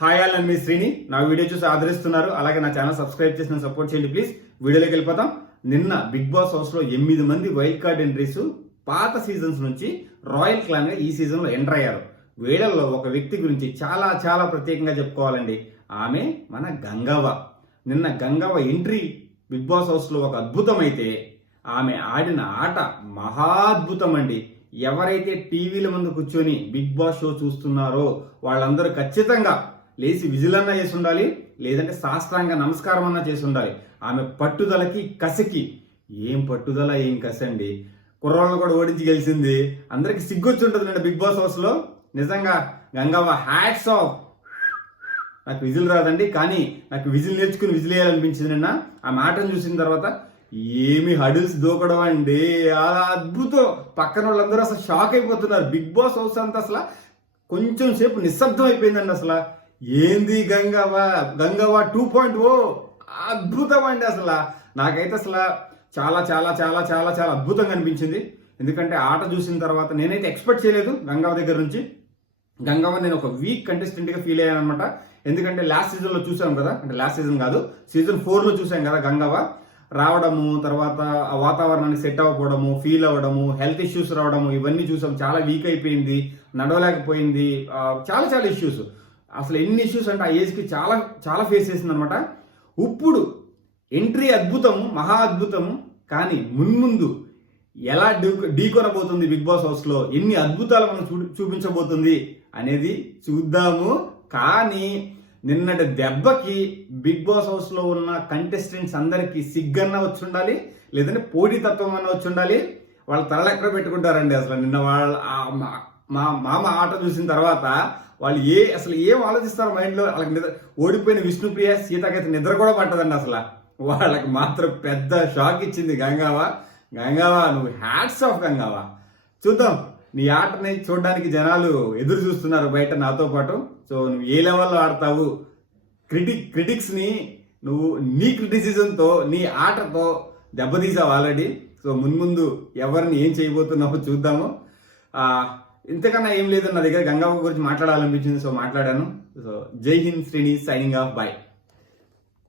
Hi all and మీ శ్రీని నా video చూసి ఆదరిస్తున్నారు. అలాగే నా ఛానల్ సబ్స్క్రైబ్ చేసి సపోర్ట్ చేయండి ప్లీజ్. వీడియోలోకి వెళ్ళిపోతాం. నిన్న బిగ్ బాస్ హౌస్ లో 8 మంది వైల్డ్ కార్డ్ ఎంట్రీస్ పాత సీజన్స్ నుంచి రాయల్ క్లాన్ గా ఈ సీజన్ లో ఎంటర్ అయ్యారు. వీళ్ళల్లో ఒక వ్యక్తి గురించి చాలా చాలా ప్రత్యేకంగా చెప్పుకోవాలండి. ఆమె మన గంగవ్వ. నిన్న Gangavva entry Bigg Boss house లో ఒక అద్భుతం అయితే ఆమె ఆడిన ఆట మహా అద్భుతం అండి. ఎవరైతే టీవీల ముందు కూర్చొని బిగ్ బాస్ షో చూస్తున్నారో వాళ్ళందరూ ఖచ్చితంగా లేచి విజిలన్నా చేసి ఉండాలి, లేదంటే సాష్టాంగ నమస్కారం అన్నా చేసి ఉండాలి. ఆమె పట్టుదలకి కసికి, ఏం పట్టుదల ఏం కసి అండి. కుర్రాళ్ళను కూడా ఓడించి గెలిచింది. అందరికి సిగ్గొచ్చి ఉంటుంది నేను బిగ్ బాస్ హౌస్ లో. నిజంగా గంగవ్వ హ్యాట్స్ ఆఫ్. నాకు విజిల్ రాదండి, కానీ నాకు విజిల్ నేర్చుకుని విజిల్ వేయాలనిపించింది నిన్న. ఆ మాటను చూసిన తర్వాత ఏమి హడిల్స్ దూకడం అండి, అద్భుతం. పక్కన వాళ్ళందరూ అసలు షాక్ అయిపోతున్నారు. బిగ్ బాస్ హౌస్ అంతా అసలు కొంచెం సేపు నిశ్శబ్దం అయిపోయిందండి. అసలు ఏంది గంగవ్వ 2.0 అద్భుతం అండి. అసలు నాకైతే అసలు చాలా చాలా చాలా చాలా చాలా అద్భుతంగా అనిపించింది. ఎందుకంటే ఆట చూసిన తర్వాత నేనైతే ఎక్స్పెక్ట్ చేయలేదు గంగవ్వ దగ్గర నుంచి. గంగవ్వ నేను ఒక వీక్ కంటెస్టెంట్ గా ఫీల్ అయ్యాను అనమాట. ఎందుకంటే లాస్ట్ సీజన్ లో చూసాం కదా, అంటే లాస్ట్ సీజన్ కాదు సీజన్ 4 లో చూసాం కదా గంగవ్వ రావడము, తర్వాత ఆ వాతావరణాన్ని సెట్ అవ్వకపోవడము, ఫీల్ అవ్వడము, హెల్త్ ఇష్యూస్ రావడము, ఇవన్నీ చూసాం. చాలా వీక్ అయిపోయింది, నడవలేకపోయింది, చాలా చాలా ఇష్యూస్. అసలు ఎన్ని ఇష్యూస్ అంటే ఆ ఏజ్కి చాలా చాలా ఫేస్ చేసింది అనమాట. ఇప్పుడు ఎంట్రీ అద్భుతము, మహా అద్భుతము. కానీ మున్ముందు ఎలా ఢీకొనబోతుంది బిగ్ బాస్ హౌస్ లో, ఎన్ని అద్భుతాలు మనం చూపించబోతుంది అనేది చూద్దాము. కానీ నిన్నటి దెబ్బకి బిగ్ బాస్ హౌస్ లో ఉన్న కంటెస్టెంట్స్ అందరికి సిగ్గన్న వచ్చి ఉండాలి, లేదంటే పోటీతత్వం అన్న వచ్చి ఉండాలి. వాళ్ళ తలెక్కడ పెట్టుకుంటారండి. అసలు నిన్న వాళ్ళ మా మామ ఆట చూసిన తర్వాత వాళ్ళు అసలు ఏం ఆలోచిస్తారు మైండ్ లో. వాళ్ళకి నిద్ర ఓడిపోయిన విష్ణుప్రియ సీతకైతే నిద్ర కూడా పట్టదండి. అసలు వాళ్ళకి మాత్రం పెద్ద షాక్ ఇచ్చింది గంగవ్వ. గంగవ్వ నువ్వు హ్యాట్స్ ఆఫ్ గంగవ్వ. చూద్దాం, నీ ఆటని చూడడానికి జనాలు ఎదురు చూస్తున్నారు బయట నాతో పాటు. సో నువ్వు ఏ లెవెల్లో ఆడతావు, క్రిటిక్స్ ని నువ్వు నీ క్రిటిసిజంతో, నీ ఆటతో దెబ్బతీసావు ఆల్రెడీ. సో మున్ముందు ఎవరిని ఏం చేయబోతున్నావో చూద్దాము. ఇంతకన్నా ఏం లేదు, నా దగ్గర గంగవ్వ గురించి మాట్లాడాలనిపించింది, సో మాట్లాడాను. So Jai Hind Srini, signing off, bye.